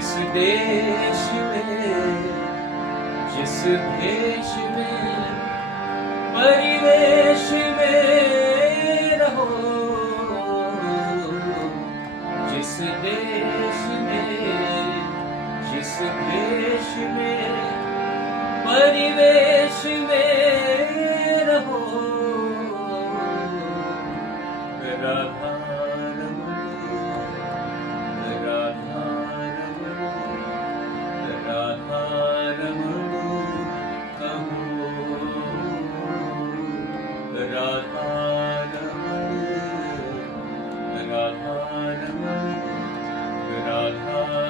जिस देश में, जिस भेष में, परिवेश में रहो, जिस देश में, जिस भेष में, परिवेश में रहो, राधा रमण, राधा रमण, राधा रमण कहो, राधा रमण, राधा रमण, राधा